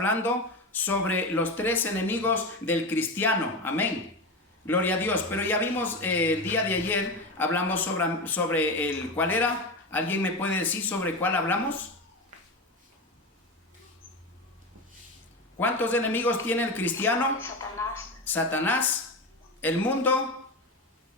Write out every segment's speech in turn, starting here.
hablando sobre los tres enemigos del cristiano. Amén. Gloria a Dios. Pero ya vimos el día de ayer, hablamos sobre el... ¿Cuál era? ¿Alguien me puede decir sobre cuál hablamos? ¿Cuántos enemigos tiene el cristiano? Satanás, el mundo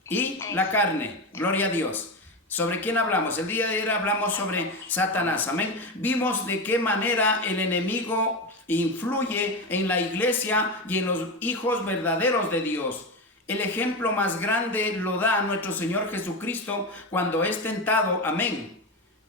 y la carne. Gloria a Dios. ¿Sobre quién hablamos? El día de ayer hablamos sobre Satanás. Amén. Vimos de qué manera el enemigo influye en la iglesia y en los hijos verdaderos de Dios. El ejemplo más grande lo da nuestro Señor Jesucristo cuando es tentado. Amén.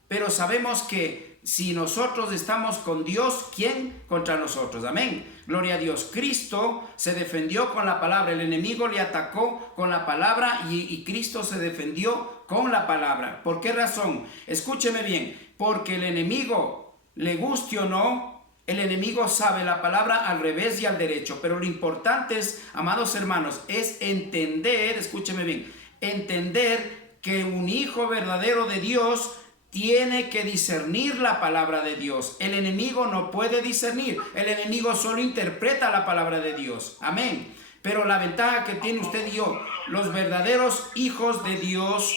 Pero sabemos que si nosotros estamos con Dios, ¿quién contra nosotros? Amén. Gloria a Dios. Cristo se defendió con la palabra. El enemigo le atacó con la palabra y Cristo se defendió con la palabra. ¿Por qué razón? Escúcheme bien. Porque el enemigo, le guste o no, el enemigo sabe la palabra al revés y al derecho. Pero lo importante es, amados hermanos, es entender, escúcheme bien, entender que un hijo verdadero de Dios tiene que discernir la palabra de Dios. El enemigo no puede discernir. El enemigo solo interpreta la palabra de Dios. Amén. Pero la ventaja que tiene usted y yo, los verdaderos hijos de Dios,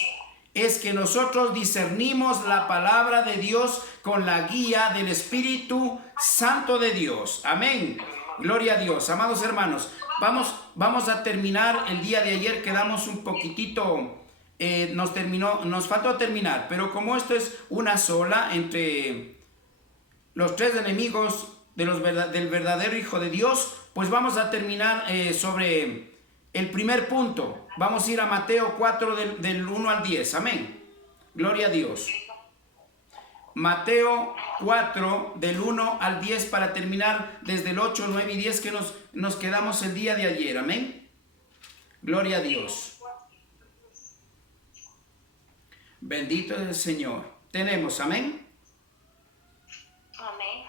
es que nosotros discernimos la palabra de Dios con la guía del Espíritu Santo de Dios. Amén. Gloria a Dios. Amados hermanos, vamos a terminar el día de ayer. Quedamos un poquitito... nos faltó terminar, pero como esto es una sola entre los tres enemigos del verdadero Hijo de Dios, pues vamos a terminar sobre el primer punto. Vamos a ir a Mateo 4 del 1 al 10. Amén. Gloria a Dios. Mateo 4 del 1 al 10 para terminar desde el 8, 9 y 10 que nos quedamos el día de ayer. Amén. Gloria a Dios. Bendito es el Señor. Tenemos, amén. Amén.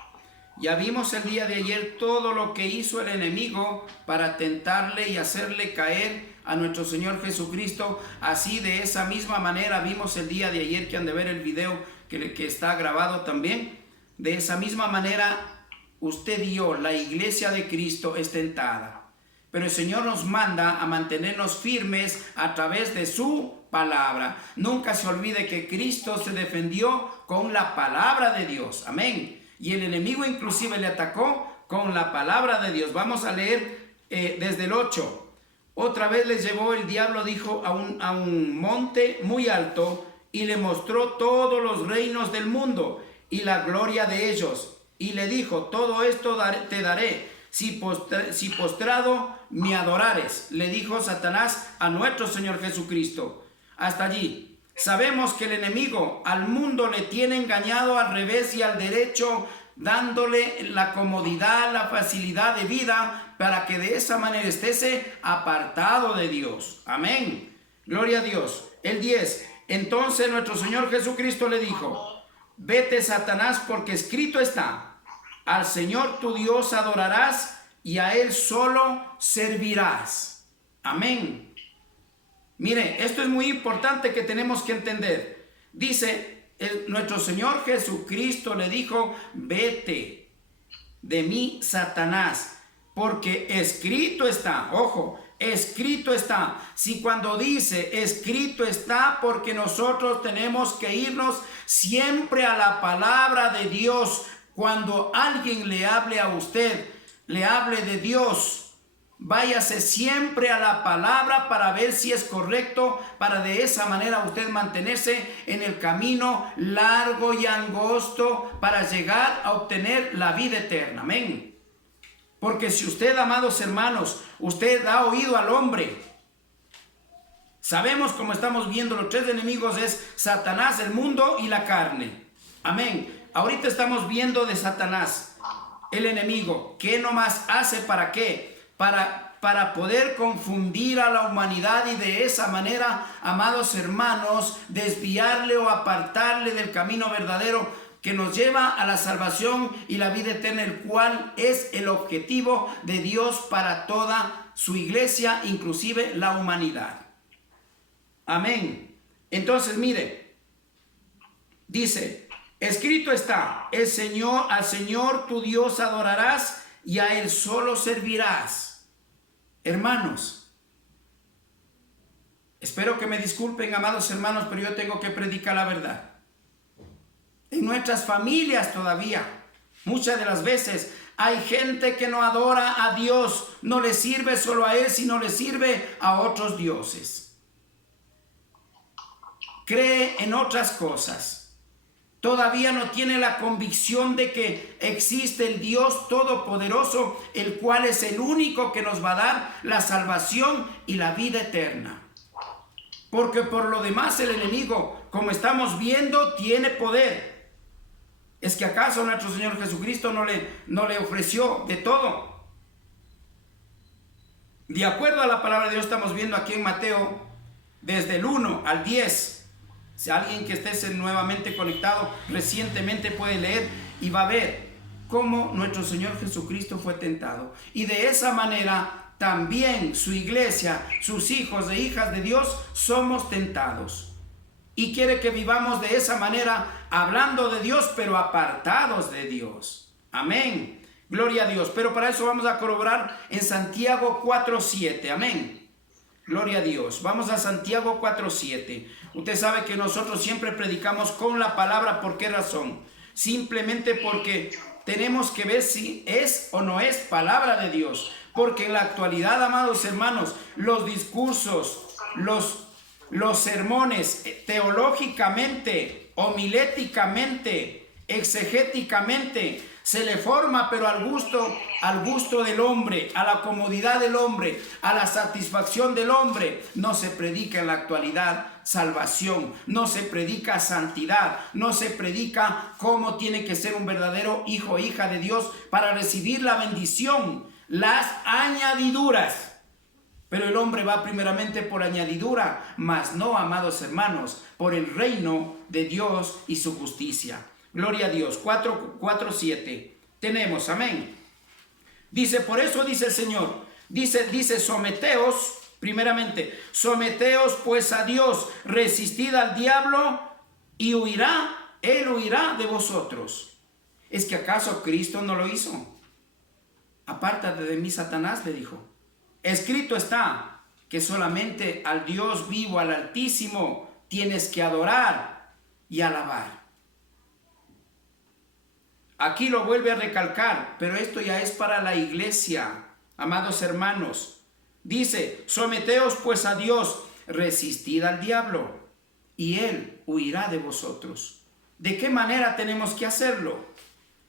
Ya vimos el día de ayer todo lo que hizo el enemigo para tentarle y hacerle caer a nuestro Señor Jesucristo. Así de esa misma manera vimos el día de ayer, que han de ver el video que está grabado también. De esa misma manera usted y yo, la iglesia de Cristo, es tentada. Pero el Señor nos manda a mantenernos firmes a través de su palabra. Nunca se olvide que Cristo se defendió con la palabra de Dios. Amén. Y el enemigo inclusive le atacó con la palabra de Dios. Vamos a leer desde el 8. Otra vez les llevó el diablo, dijo, a un monte muy alto y le mostró todos los reinos del mundo y la gloria de ellos. Y le dijo, todo esto te daré si postrado me adorares. Le dijo Satanás a nuestro Señor Jesucristo. Hasta allí. Sabemos que el enemigo al mundo le tiene engañado al revés y al derecho, dándole la comodidad, la facilidad de vida, para que de esa manera estése apartado de Dios. Amén. Gloria a Dios. El 10. Entonces nuestro Señor Jesucristo le dijo, vete, Satanás, porque escrito está, al Señor tu Dios adorarás y a Él solo servirás. Amén. Mire, esto es muy importante que tenemos que entender. Dice, nuestro Señor Jesucristo le dijo, vete de mí, Satanás, porque escrito está. Ojo, escrito está. Si cuando dice escrito está, porque nosotros tenemos que irnos siempre a la palabra de Dios. Cuando alguien le hable a usted, le hable de Dios, váyase siempre a la palabra para ver si es correcto, para de esa manera usted mantenerse en el camino largo y angosto para llegar a obtener la vida eterna. Amén. Porque si usted, amados hermanos, usted ha oído al hombre, sabemos, como estamos viendo, los tres enemigos es Satanás, el mundo y la carne. Amén. Ahorita estamos viendo de Satanás, el enemigo. ¿Qué nomás hace? ¿Para qué? Para poder confundir a la humanidad y de esa manera, amados hermanos, desviarle o apartarle del camino verdadero que nos lleva a la salvación y la vida eterna, el cual es el objetivo de Dios para toda su iglesia, inclusive la humanidad. Amén. Entonces, mire, dice, Escrito está, al Señor tu Dios adorarás y a Él solo servirás. Hermanos, espero que me disculpen, amados hermanos, pero yo tengo que predicar la verdad. En nuestras familias todavía, muchas de las veces, hay gente que no adora a Dios, no le sirve solo a Él, sino le sirve a otros dioses. Cree en otras cosas. Todavía no tiene la convicción de que existe el Dios Todopoderoso, el cual es el único que nos va a dar la salvación y la vida eterna. Porque por lo demás el enemigo, como estamos viendo, tiene poder. ¿Es que acaso nuestro Señor Jesucristo no le ofreció de todo? De acuerdo a la palabra de Dios, estamos viendo aquí en Mateo, desde el 1 al 10. Si alguien que esté nuevamente conectado recientemente puede leer y va a ver cómo nuestro Señor Jesucristo fue tentado. Y de esa manera también su iglesia, sus hijos e hijas de Dios, somos tentados. Y quiere que vivamos de esa manera, hablando de Dios, pero apartados de Dios. Amén. Gloria a Dios. Pero para eso vamos a corroborar en Santiago 4:7. Amén. Gloria a Dios. Vamos a Santiago 4:7. Usted sabe que nosotros siempre predicamos con la palabra. ¿Por qué razón? Simplemente porque tenemos que ver si es o no es palabra de Dios. Porque en la actualidad, amados hermanos, los discursos, los sermones, teológicamente, homiléticamente, exegéticamente, se le forma, pero al gusto del hombre, a la comodidad del hombre, a la satisfacción del hombre. No se predica en la actualidad salvación, no se predica santidad, no se predica cómo tiene que ser un verdadero hijo o hija de Dios para recibir la bendición, las añadiduras. Pero el hombre va primeramente por añadidura, mas no, amados hermanos, por el reino de Dios y su justicia. Gloria a Dios. 4:7. Tenemos, amén. Dice, por eso dice el Señor, dice, someteos, primeramente, someteos pues a Dios, resistid al diablo y él huirá de vosotros. ¿Es que acaso Cristo no lo hizo? Apártate de mí, Satanás, le dijo. Escrito está que solamente al Dios vivo, al Altísimo, tienes que adorar y alabar. Aquí lo vuelve a recalcar, pero esto ya es para la iglesia, amados hermanos. Dice, someteos pues a Dios, resistid al diablo, y él huirá de vosotros. ¿De qué manera tenemos que hacerlo?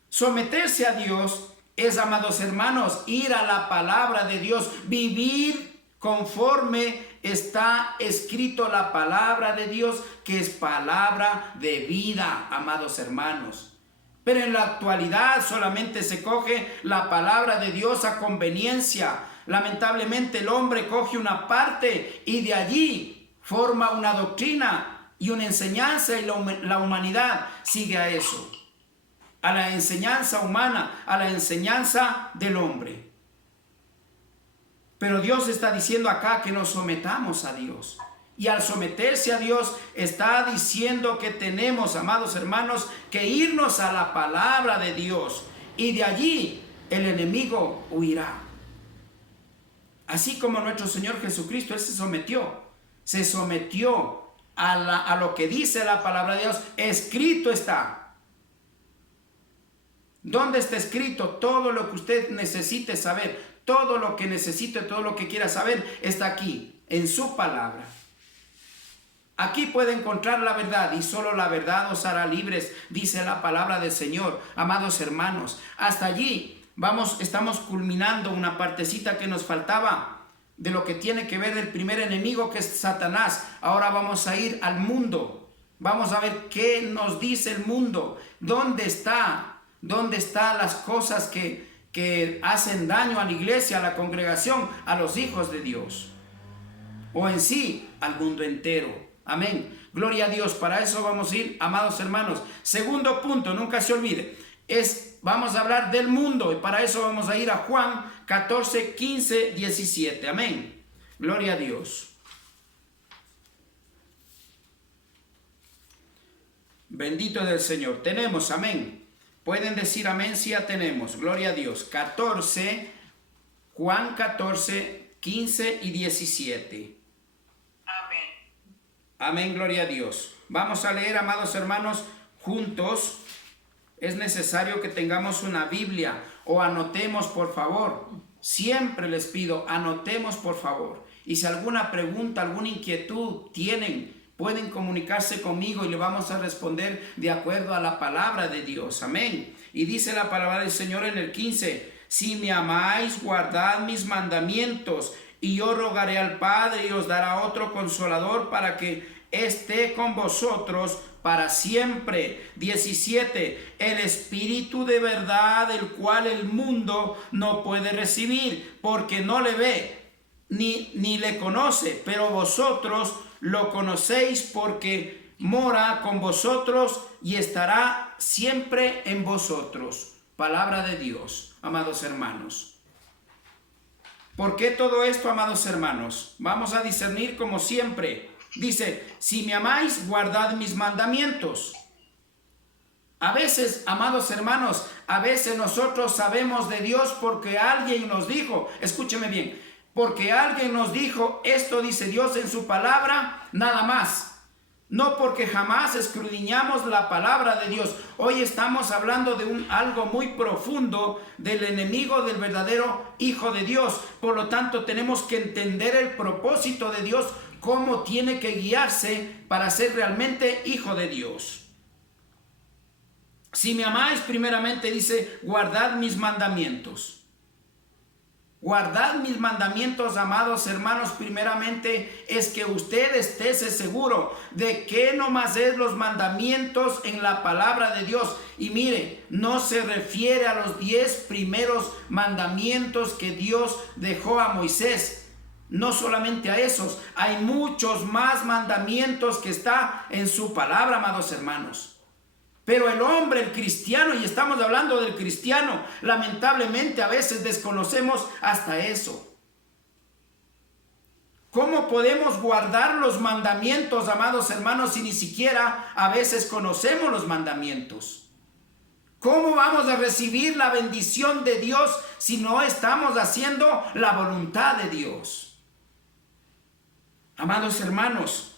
Someterse a Dios es, amados hermanos, ir a la palabra de Dios, vivir conforme está escrito la palabra de Dios, que es palabra de vida, amados hermanos. Pero en la actualidad solamente se coge la palabra de Dios a conveniencia. Lamentablemente el hombre coge una parte y de allí forma una doctrina y una enseñanza, y la humanidad sigue a eso, a la enseñanza humana, a la enseñanza del hombre. Pero Dios está diciendo acá que nos sometamos a Dios. Y al someterse a Dios está diciendo que tenemos, amados hermanos, que irnos a la palabra de Dios. Y de allí el enemigo huirá. Así como nuestro Señor Jesucristo, Él se sometió a lo que dice la palabra de Dios. Escrito está. ¿Dónde está escrito? Todo lo que usted necesite saber, todo lo que necesite, todo lo que quiera saber, está aquí, en su palabra. Aquí puede encontrar la verdad, y solo la verdad os hará libres, dice la palabra del Señor. Amados hermanos, hasta allí estamos culminando una partecita que nos faltaba de lo que tiene que ver del primer enemigo, que es Satanás. Ahora vamos a ir al mundo. Vamos a ver qué nos dice el mundo. ¿Dónde están las cosas que hacen daño a la iglesia, a la congregación, a los hijos de Dios? O en sí, al mundo entero. Amén. Gloria a Dios. Para eso vamos a ir, amados hermanos. Segundo punto, nunca se olvide. Vamos a hablar del mundo. Y para eso vamos a ir a Juan 14, 15, 17. Amén. Gloria a Dios. Bendito del Señor. Tenemos, amén. Pueden decir amén si ya tenemos. Gloria a Dios. 14, Juan 14, 15 y 17. Amén. Amén, gloria a Dios. Vamos a leer, amados hermanos, juntos. Es necesario que tengamos una Biblia o anotemos, por favor. Siempre les pido, anotemos, por favor. Y si alguna pregunta, alguna inquietud tienen, pueden comunicarse conmigo y le vamos a responder de acuerdo a la palabra de Dios. Amén. Y dice la palabra del Señor en el 15: si me amáis, guardad mis mandamientos, y yo rogaré al Padre y os dará otro consolador para que esté con vosotros para siempre. 17. El Espíritu de verdad, el cual el mundo no puede recibir, porque no le ve ni le conoce, pero vosotros lo conocéis, porque mora con vosotros y estará siempre en vosotros. Palabra de Dios, amados hermanos. ¿Por qué todo esto, amados hermanos? Vamos a discernir como siempre. Dice, si me amáis, guardad mis mandamientos. A veces, amados hermanos, a veces nosotros sabemos de Dios porque alguien nos dijo, escúcheme bien, porque alguien nos dijo, esto dice Dios en su palabra, nada más. No porque jamás escudriñamos la palabra de Dios. Hoy estamos hablando de algo muy profundo del enemigo del verdadero Hijo de Dios. Por lo tanto, tenemos que entender el propósito de Dios, cómo tiene que guiarse para ser realmente hijo de Dios. Si me amáis, primeramente dice, guardad mis mandamientos. Guardad mis mandamientos, amados hermanos, primeramente es que usted esté seguro de que no más es los mandamientos en la palabra de Dios. Y mire, no se refiere a los 10 primeros mandamientos que Dios dejó a Moisés. No solamente a esos, hay muchos más mandamientos que está en su palabra, amados hermanos. Pero el hombre, el cristiano, y estamos hablando del cristiano, lamentablemente a veces desconocemos hasta eso. ¿Cómo podemos guardar los mandamientos, amados hermanos, si ni siquiera a veces conocemos los mandamientos? ¿Cómo vamos a recibir la bendición de Dios si no estamos haciendo la voluntad de Dios? Amados hermanos,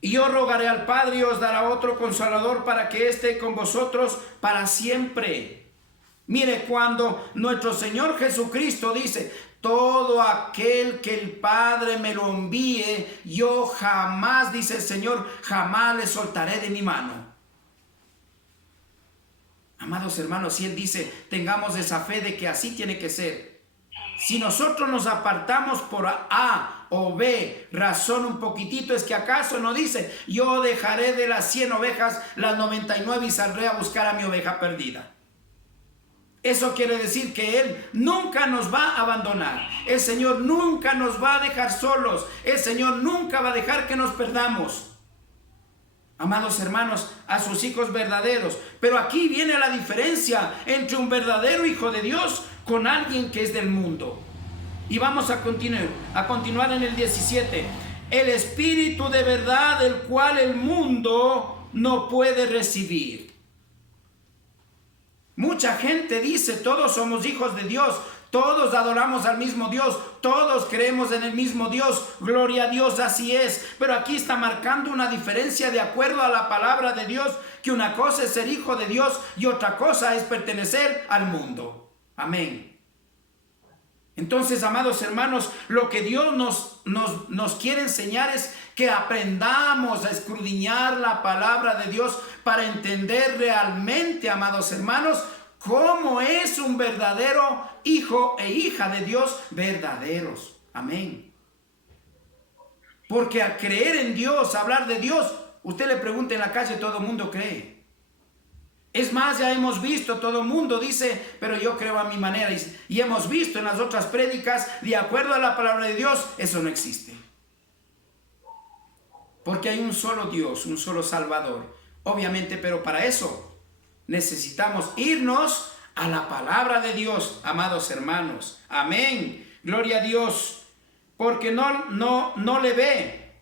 y yo rogaré al Padre y os dará otro consolador para que esté con vosotros para siempre. Mire, cuando nuestro Señor Jesucristo dice, todo aquel que el Padre me lo envíe, yo jamás, dice el Señor, jamás le soltaré de mi mano. Amados hermanos, si Él dice, tengamos esa fe de que así tiene que ser. Si nosotros nos apartamos por A o B razón un poquitito, es que acaso no dice, yo dejaré de las 100 ovejas las 99 y saldré a buscar a mi oveja perdida. Eso quiere decir que Él nunca nos va a abandonar. El Señor nunca nos va a dejar solos. El Señor nunca va a dejar que nos perdamos. Amados hermanos, a sus hijos verdaderos. Pero aquí viene la diferencia entre un verdadero hijo de Dios con alguien que es del mundo. Y vamos a continuar en el 17. El Espíritu de verdad, el cual el mundo no puede recibir. Mucha gente dice, todos somos hijos de Dios, todos adoramos al mismo Dios, todos creemos en el mismo Dios, gloria a Dios, así es. Pero aquí está marcando una diferencia de acuerdo a la palabra de Dios, que una cosa es ser hijo de Dios y otra cosa es pertenecer al mundo. Amén. Entonces, amados hermanos, lo que Dios nos quiere enseñar es que aprendamos a escudriñar la palabra de Dios para entender realmente, amados hermanos, cómo es un verdadero hijo e hija de Dios verdaderos. Amén. Porque al creer en Dios, hablar de Dios, usted le pregunta en la calle, todo el mundo cree. Es más, ya hemos visto, todo el mundo dice, pero yo creo a mi manera. Y hemos visto en las otras prédicas, de acuerdo a la palabra de Dios, eso no existe. Porque hay un solo Dios, un solo Salvador. Obviamente, pero para eso necesitamos irnos a la palabra de Dios, amados hermanos. Amén. Gloria a Dios. Porque no le ve.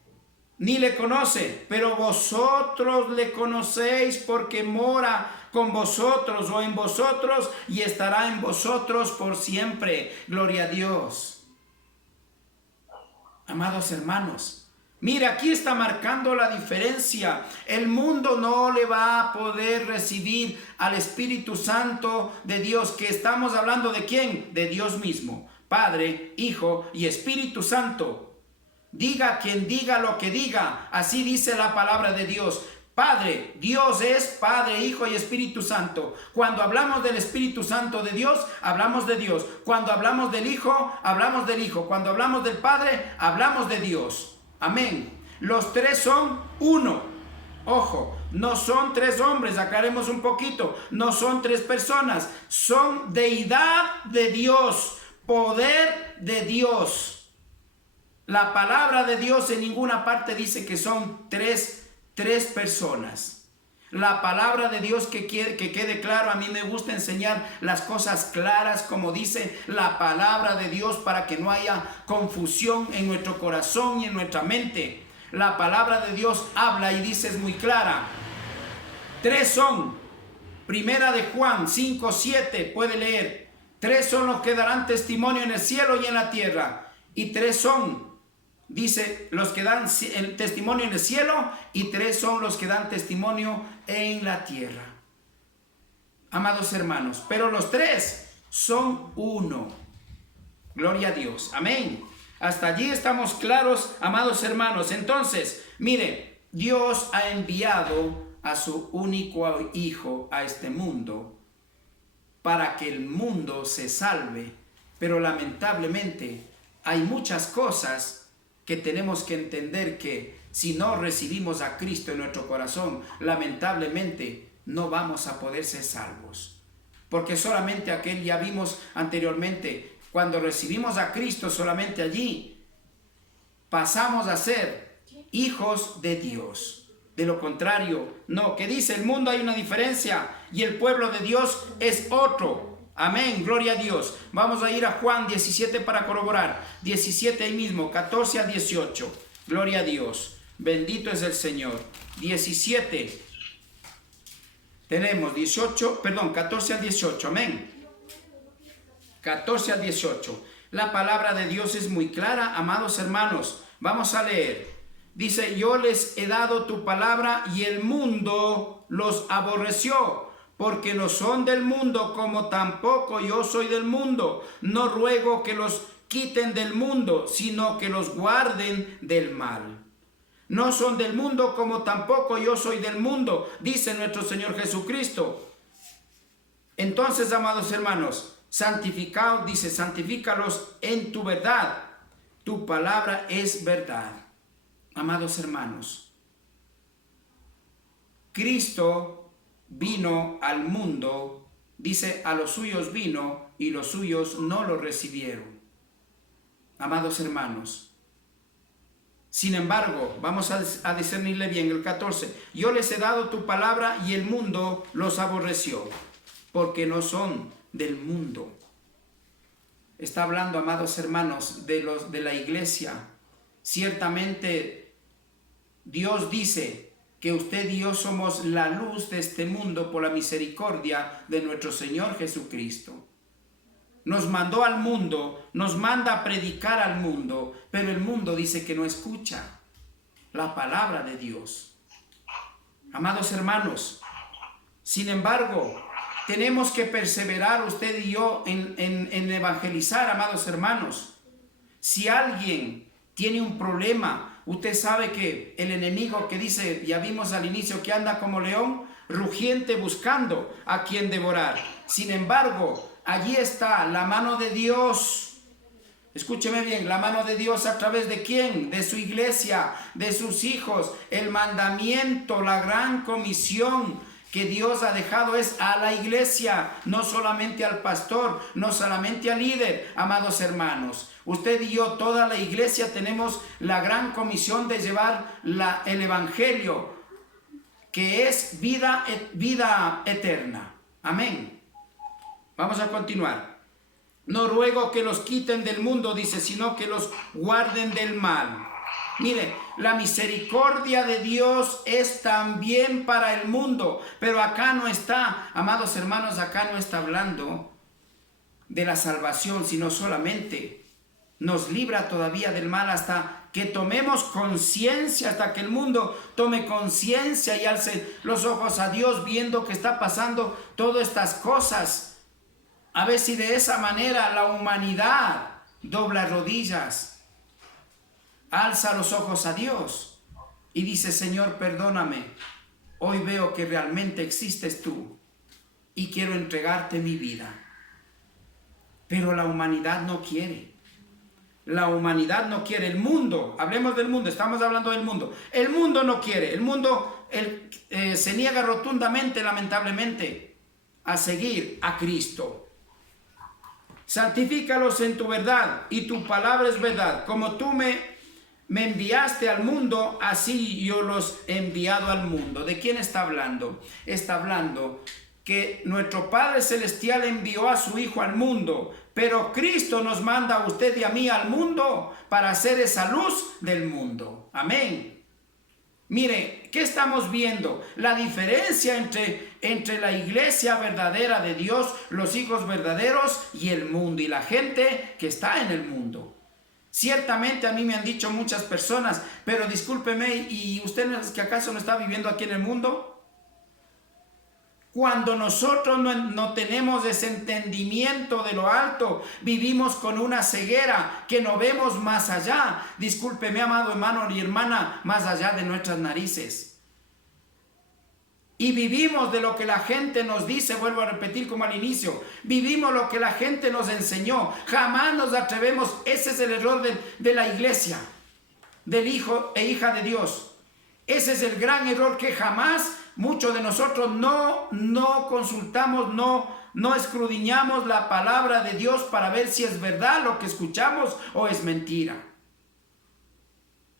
ni le conoce, pero vosotros le conocéis porque mora con vosotros o en vosotros y estará en vosotros por siempre. Gloria a Dios. Amados hermanos, mira, aquí está marcando la diferencia. El mundo no le va a poder recibir al Espíritu Santo de Dios, que estamos hablando de ¿quién? De Dios mismo, Padre, Hijo y Espíritu Santo. Diga quien diga lo que diga, así dice la palabra de Dios. Padre, Dios es Padre, Hijo y Espíritu Santo. Cuando hablamos del Espíritu Santo de Dios, hablamos de Dios. Cuando hablamos del Hijo, hablamos del Hijo. Cuando hablamos del Padre, hablamos de Dios. Amén. Los tres son uno. Ojo, no son tres hombres, aclaremos un poquito. No son tres personas, son deidad de Dios, poder de Dios. La palabra de Dios en ninguna parte dice que son tres personas. La palabra de Dios que quede claro. A mí me gusta enseñar las cosas claras como dice la palabra de Dios, para que no haya confusión en nuestro corazón y en nuestra mente. La palabra de Dios habla y dice, es muy clara. Tres son. Primera de Juan 5:7, puede leer. Tres son los que darán testimonio en el cielo y en la tierra. Y tres son, dice, los que dan el testimonio en el cielo, y tres son los que dan testimonio en la tierra. Amados hermanos, pero los tres son uno. Gloria a Dios. Amén. Hasta allí estamos claros, amados hermanos. Entonces, mire, Dios ha enviado a su único Hijo a este mundo para que el mundo se salve. Pero lamentablemente hay muchas cosas que tenemos que entender, que si no recibimos a Cristo en nuestro corazón, lamentablemente no vamos a poder ser salvos. Porque solamente aquel, ya vimos anteriormente, cuando recibimos a Cristo, solamente allí pasamos a ser hijos de Dios. De lo contrario, no. ¿Qué dice el mundo? Hay una diferencia y el pueblo de Dios es otro. Amén, gloria a Dios. Vamos a ir a Juan 17 para corroborar. 17 ahí mismo, 14 al 18. Gloria a Dios. Bendito es el Señor. 17. Tenemos 14 al 18. Amén. 14 al 18. La palabra de Dios es muy clara, amados hermanos. Vamos a leer. Dice, yo les he dado tu palabra y el mundo los aborreció, porque no son del mundo, como tampoco yo soy del mundo. No ruego que los quiten del mundo, sino que los guarden del mal. No son del mundo, como tampoco yo soy del mundo, dice nuestro Señor Jesucristo. Entonces, amados hermanos, santificaos, dice, santifícalos en tu verdad. Tu palabra es verdad. Amados hermanos, Cristo vino al mundo, dice, a los suyos vino y los suyos no lo recibieron. Amados hermanos, sin embargo, vamos a discernirle bien el 14. Yo les he dado tu palabra y el mundo los aborreció, porque no son del mundo. Está hablando, amados hermanos, de la iglesia. Ciertamente Dios dice que usted y yo somos la luz de este mundo por la misericordia de nuestro Señor Jesucristo. Nos mandó al mundo, nos manda a predicar al mundo, pero el mundo dice que no escucha la palabra de Dios. Amados hermanos, sin embargo, tenemos que perseverar usted y yo en evangelizar, amados hermanos. Si alguien tiene un problema, usted sabe que el enemigo, que dice, ya vimos al inicio, que anda como león rugiente buscando a quien devorar. Sin embargo, allí está la mano de Dios. Escúcheme bien, la mano de Dios a través de ¿quién? De su iglesia, de sus hijos. El mandamiento, la gran comisión que Dios ha dejado es a la iglesia, no solamente al pastor, no solamente al líder, amados hermanos. Usted y yo, toda la iglesia, tenemos la gran comisión de llevar el evangelio, que es vida eterna. Amén. Vamos a continuar. No ruego que los quiten del mundo, dice, sino que los guarden del mal. Mire, la misericordia de Dios es también para el mundo, pero acá no está, amados hermanos, acá no está hablando de la salvación, sino solamente nos libra todavía del mal hasta que tomemos conciencia, hasta que el mundo tome conciencia y alce los ojos a Dios viendo que está pasando todas estas cosas. A ver si de esa manera la humanidad dobla rodillas, alza los ojos a Dios y dice: Señor, perdóname, hoy veo que realmente existes tú y quiero entregarte mi vida. Pero la humanidad no quiere. La humanidad no quiere. El mundo, hablemos del mundo, estamos hablando del mundo. El mundo no quiere. El mundo se niega rotundamente, lamentablemente, a seguir a Cristo. Santifícalos en tu verdad, y tu palabra es verdad. Como tú me enviaste al mundo, así yo los he enviado al mundo. ¿De quién está hablando? Está hablando que nuestro Padre Celestial envió a su Hijo al mundo, pero Cristo nos manda a usted y a mí al mundo para ser esa luz del mundo. Amén. Mire, ¿qué estamos viendo? La diferencia entre la iglesia verdadera de Dios, los hijos verdaderos, y el mundo, y la gente que está en el mundo. Ciertamente a mí me han dicho muchas personas: pero discúlpeme, ¿y usted es que acaso no está viviendo aquí en el mundo? Cuando nosotros no tenemos ese entendimiento de lo alto, vivimos con una ceguera que no vemos más allá. Discúlpeme, amado hermano y hermana, más allá de nuestras narices. Y vivimos de lo que la gente nos dice, vuelvo a repetir como al inicio, vivimos lo que la gente nos enseñó, jamás nos atrevemos. Ese es el error de la iglesia, del hijo e hija de Dios. Ese es el gran error, que jamás muchos de nosotros no consultamos, no escudriñamos la palabra de Dios para ver si es verdad lo que escuchamos o es mentira.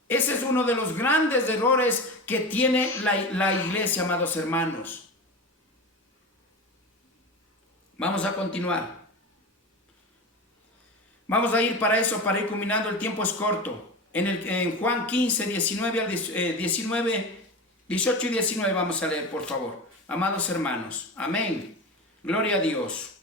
Ese es uno de los grandes errores que tiene la iglesia, amados hermanos. Vamos a continuar. Vamos a ir para eso, para ir culminando. El tiempo es corto. En Juan 15, 18 y 19 vamos a leer, por favor. Amados hermanos, amén. Gloria a Dios.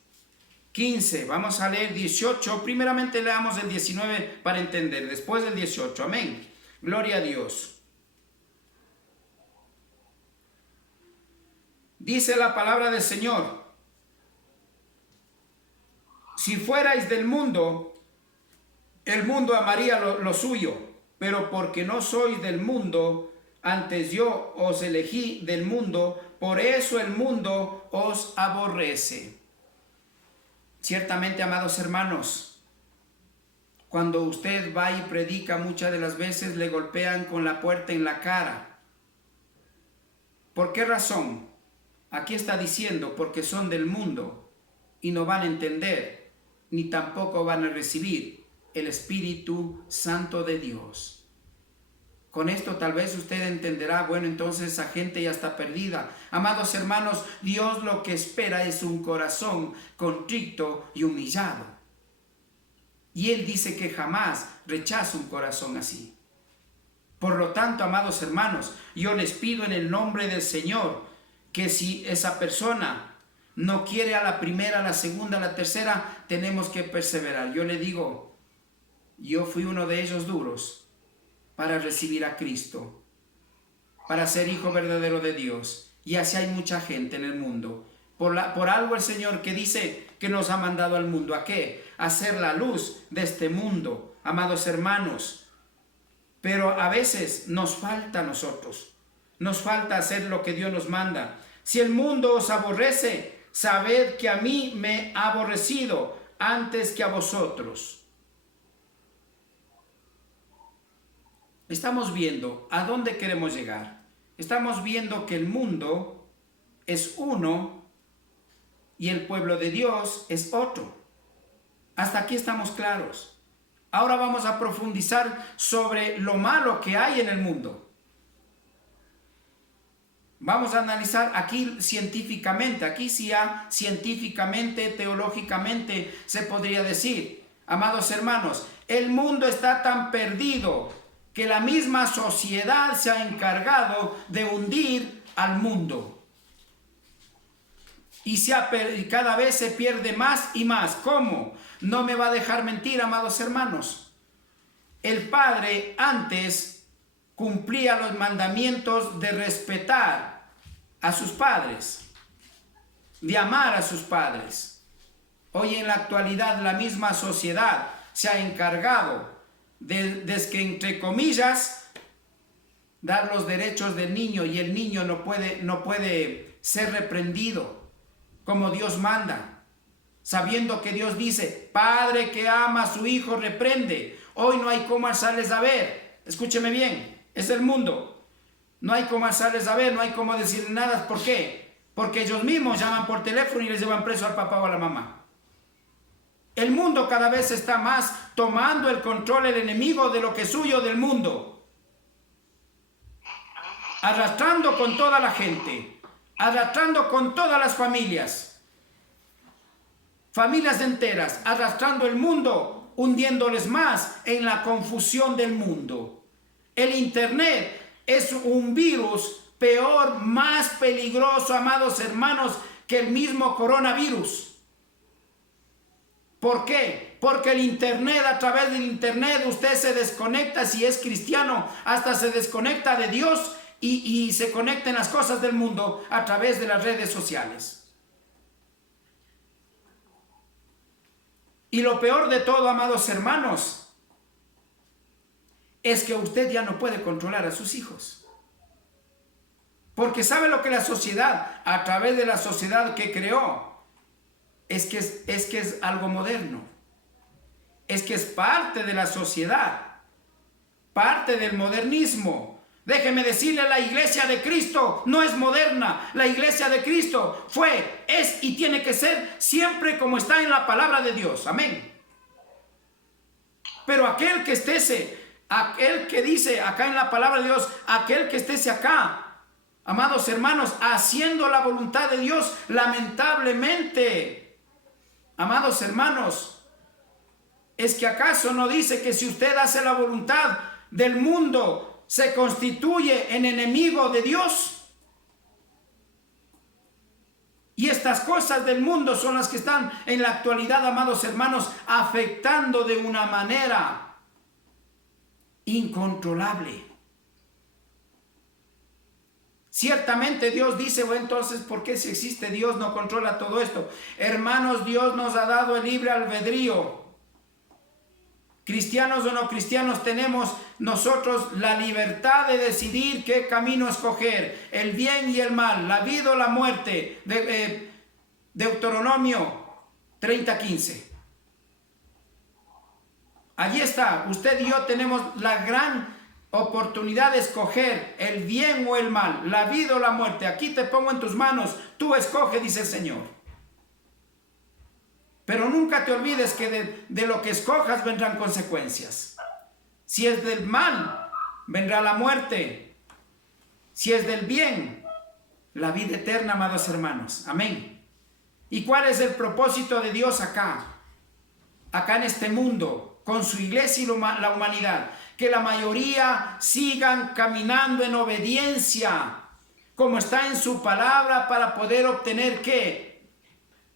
15, vamos a leer 18. Primeramente leamos el 19 para entender, después del 18, amén. Gloria a Dios. Dice la palabra del Señor: si fuerais del mundo, el mundo amaría lo suyo, pero porque no sois del mundo, antes yo os elegí del mundo, por eso el mundo os aborrece. Ciertamente, amados hermanos, cuando usted va y predica, muchas de las veces le golpean con la puerta en la cara. ¿Por qué razón? Aquí está diciendo: porque son del mundo y no van a entender, ni tampoco van a recibir el Espíritu Santo de Dios. Con esto tal vez usted entenderá: bueno, entonces esa gente ya está perdida. Amados hermanos, Dios lo que espera es un corazón contrito y humillado. Y Él dice que jamás rechaza un corazón así. Por lo tanto, amados hermanos, yo les pido en el nombre del Señor que si esa persona no quiere a la primera, a la segunda, a la tercera, tenemos que perseverar. Yo le digo, yo fui uno de ellos duros para recibir a Cristo, para ser hijo verdadero de Dios. Y así hay mucha gente en el mundo. Por algo el Señor que dice que nos ha mandado al mundo. ¿A qué? A ser la luz de este mundo, amados hermanos. Pero a veces nos falta a nosotros. Nos falta hacer lo que Dios nos manda. Si el mundo os aborrece, sabed que a mí me ha aborrecido antes que a vosotros. Estamos viendo a dónde queremos llegar. Estamos viendo que el mundo es uno y el pueblo de Dios es otro. Hasta aquí estamos claros. Ahora vamos a profundizar sobre lo malo que hay en el mundo. Vamos a analizar aquí científicamente. Aquí sí científicamente, teológicamente se podría decir. Amados hermanos, el mundo está tan perdido que la misma sociedad se ha encargado de hundir al mundo. Y cada vez se pierde más y más. ¿Cómo? No me va a dejar mentir, amados hermanos. El padre antes cumplía los mandamientos de respetar a sus padres, de amar a sus padres. Hoy en la actualidad la misma sociedad se ha encargado de que, entre comillas, dar los derechos del niño, y el niño no puede ser reprendido como Dios manda, sabiendo que Dios dice: padre que ama a su hijo reprende. Hoy no hay cómo hacerles saber. Escúcheme bien, es el mundo. No hay cómo hacerles saber, no hay cómo decirle nada. ¿Por qué? Porque ellos mismos llaman por teléfono y les llevan preso al papá o a la mamá. El mundo cada vez está más tomando el control, el enemigo, de lo que es suyo del mundo, arrastrando con toda la gente, arrastrando con todas las familias enteras, arrastrando el mundo, hundiéndoles más en la confusión del mundo. El internet es un virus peor, más peligroso, amados hermanos, que el mismo coronavirus. ¿Por qué? Porque el internet, a través del internet, usted se desconecta, si es cristiano, hasta se desconecta de Dios y se conecta en las cosas del mundo a través de las redes sociales. Y lo peor de todo, amados hermanos, es que usted ya no puede controlar a sus hijos. Porque sabe lo que la sociedad, a través de la sociedad que creó, es que es algo moderno. Es que es parte de la sociedad, parte del modernismo. Déjeme decirle, la iglesia de Cristo no es moderna. La iglesia de Cristo fue, es y tiene que ser siempre como está en la palabra de Dios. Amén. Pero aquel que dice acá en la palabra de Dios, aquel que estése acá, amados hermanos, haciendo la voluntad de Dios, lamentablemente, amados hermanos, ¿es que acaso no dice que si usted hace la voluntad del mundo, se constituye en enemigo de Dios? Y estas cosas del mundo son las que están en la actualidad, amados hermanos, afectando de una manera incontrolable. Ciertamente Dios dice, bueno, entonces, ¿por qué si existe Dios no controla todo esto? Hermanos, Dios nos ha dado el libre albedrío. Cristianos o no cristianos, tenemos nosotros la libertad de decidir qué camino escoger, el bien y el mal, la vida o la muerte. Deuteronomio 30:15. Allí está, usted y yo tenemos la gran oportunidad de escoger el bien o el mal, la vida o la muerte. Aquí te pongo en tus manos, tú escoge, dice el Señor. Pero nunca te olvides que de lo que escojas vendrán consecuencias. Si es del mal, vendrá la muerte. Si es del bien, la vida eterna, amados hermanos. Amén. ¿Y cuál es el propósito de Dios acá en este mundo, con su iglesia y la humanidad? Que la mayoría sigan caminando en obediencia, como está en su palabra, para poder obtener, ¿qué?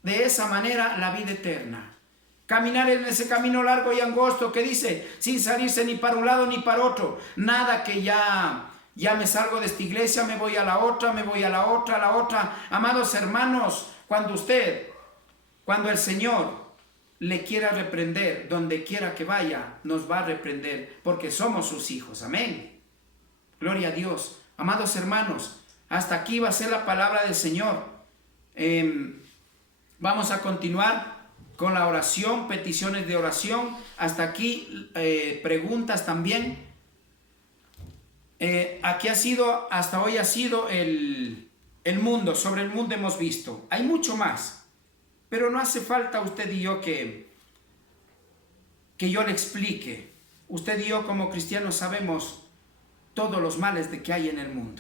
De esa manera, la vida eterna. Caminar en ese camino largo y angosto que dice, sin salirse ni para un lado ni para otro. Nada que ya me salgo de esta iglesia, me voy a la otra, me voy a la otra, a la otra. Amados hermanos, cuando el Señor le quiera reprender, donde quiera que vaya, nos va a reprender, porque somos sus hijos. Amén. Gloria a Dios. Amados hermanos, hasta aquí va a ser la palabra del Señor. Vamos a continuar con la oración, peticiones de oración. Hasta aquí preguntas también. Aquí hasta hoy ha sido el mundo. Sobre el mundo hemos visto. Hay mucho más. Pero no hace falta usted y yo que yo le explique. Usted y yo como cristianos sabemos todos los males que hay en el mundo.